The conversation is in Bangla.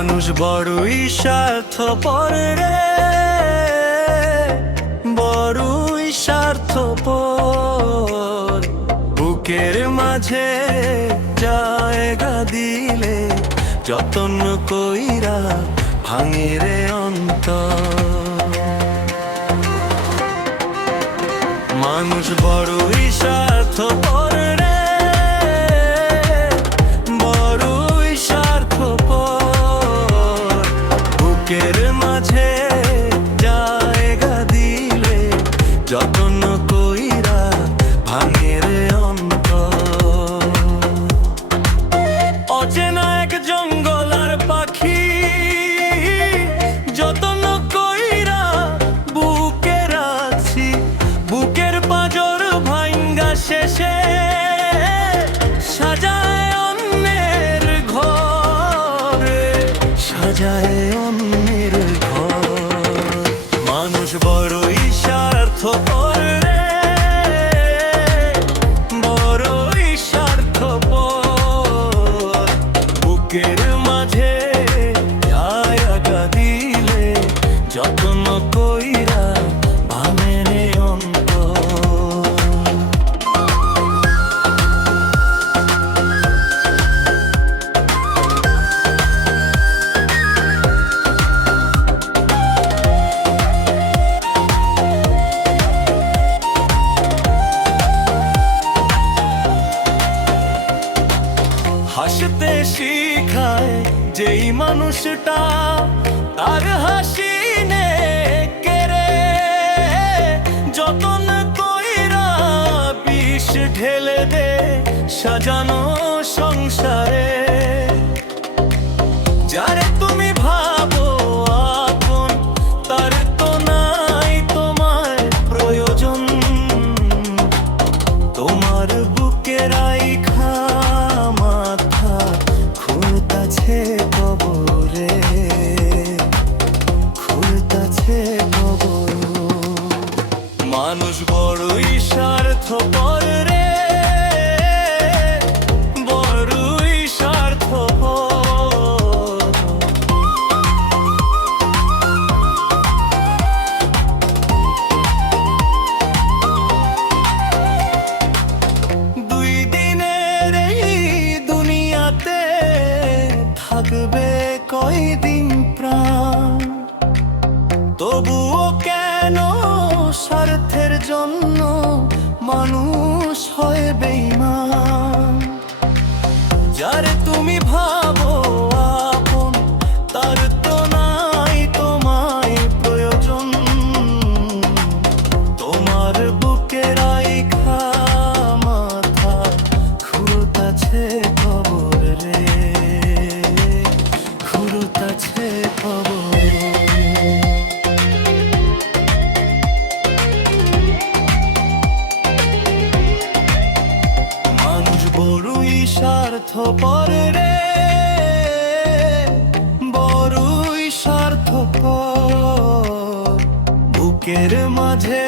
মানুষ বড়ই স্বার্থপর রে, বড়ই স্বার্থপর। বুকের মাঝে জায়গা দিলে যতন কইরা ভাঙে রে অন্তর। মানুষ বড়ই স্বার্থপর রে, বড়ই স্বার্থপর। বুকের মাঝে জায়গা দিলে যতন কইরা ভাঙে রে অন্তর। অচেনা এক জঙ্গল আর পাখি যতন কইরা বুকে রাখছি। বুকের পাঁজর ভাঙ্গা শেষে সাজায় অন্যের ঘর, সাজায় অন্যের ঘর। মানুষ বড়ই স্বার্থপর রে, বড়ই স্বার্থপর। বুকের মাঝে জায়গা দিলে যতন কইরা ভাঙে রে অন্তর। হাসতে শিখায় যেই মানুষটা তার হাসি নে কেড়ে, যতন কইরা বিষ ঢেলে দে সাজানো সংসারে। যারে তুমি ভাবো আপন তার তো নাই তোমার প্রয়োজন। তোমার বুকে রাইখা মাথা খুলতাছে কবরে, খুলতাছে কবর। মানুষ বড়ই স্বার্থপর রে, বড়ই স্বার্থপর। দুই দিনের এই দুনিয়াতে থাকবে কয়দিন প্রাণ, তবুও কেন স্বার্থের জন্য মানুষ হয় বেঈমান। যারে তুমি ভাবো আপন তার তো নাই তোমায় প্রয়োজন। তোমার বুকে রাইখা মাথা খুলতাছে কবর রে, খুলতাছে কবর। মানুষ বড়ই স্বার্থপর রে, বড়ই স্বার্থপর। বুকের মাঝে